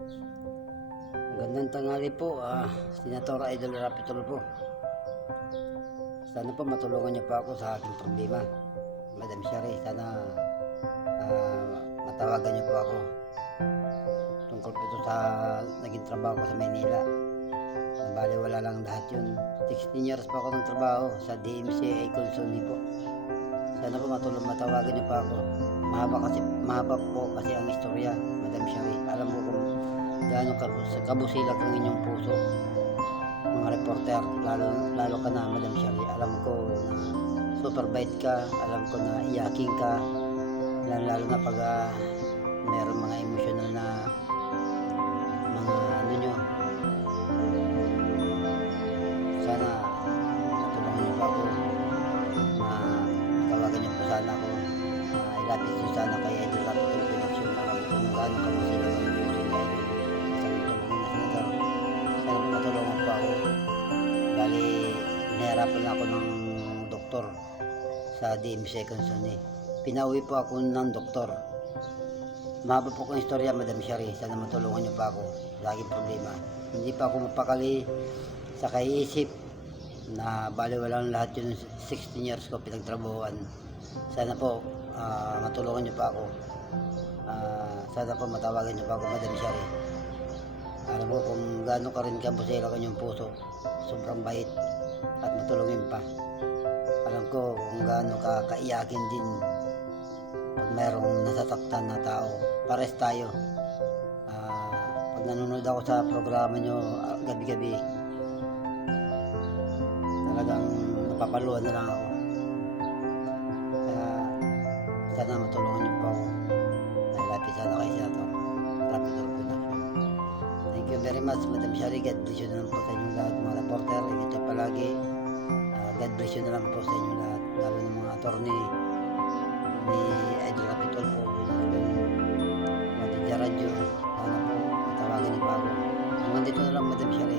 Magandang tanghali po, Senator Idol Rapitol po. Sana po matulungan niyo po ako sa aking problema, Madam Shari. Sana matawagan niyo po ako tungkol po ito sa naging trabaho ko sa Maynila. Nabali wala lang lahat yun. 16 years pa ako ng trabaho sa DMCA Consuni po. Sana po matawagan niyo po ako. Mahaba po kasi ang istorya, Madam Shari. Alam ko kung gaano kabusilak ang inyong puso, mga reporter, lalo ka na, Madam Shari. Alam ko na super bait ka, alam ko na iyaking ka, lalo na pag meron mga emotional na mga ano nyo. Sana matulungan niyo pa ako, tawagan niyo po sana ako, ilapit niyo sana kay Idol Rapitol Connection. Alam ko kung gaano kabusilak ang puso ni Idol. Sana po matulungan po ako. Bali, nahirapan ako ng doktor sa DMCA Consuni. Pinauwi po ako ng doktor. Mahaba po kong istorya, Madam Shari. Sana matulungan niyo pa ako sa aking problema. Hindi pa ako mapakali sa kaiisip na baliwalang lahat yun 16 years ko pinagtrabahuan. Sana po matulungan niyo pa ako. Sana po matawagan niyo pa ako, Madam Shari. Alam ko kung gaano ka rin kabusela ka yung puso, sobrang bait at matulungin pa. Alam ko kung gaano ka kaiyakin din pag mayroong nasasaktan na tao. Pares tayo. Pag nanonood ako sa programa nyo gabi-gabi, talagang napapaluan na lang ako. Kaya sana matulungan niyo po ako. Nalapit sana kay Senator Rapitol Connection. Thank you very much, Madam Shari. God bless you na lang po sa inyong lahat, mga reporter. Ingat niyo palagi. God bless you na lang po sa inyong lahat, lalo ng mga attorney ni Idol Rapitol po, mga Tidya Radio. Sana po matawagan niyo pa ako. Hanggang dito na lang, Madam Shari.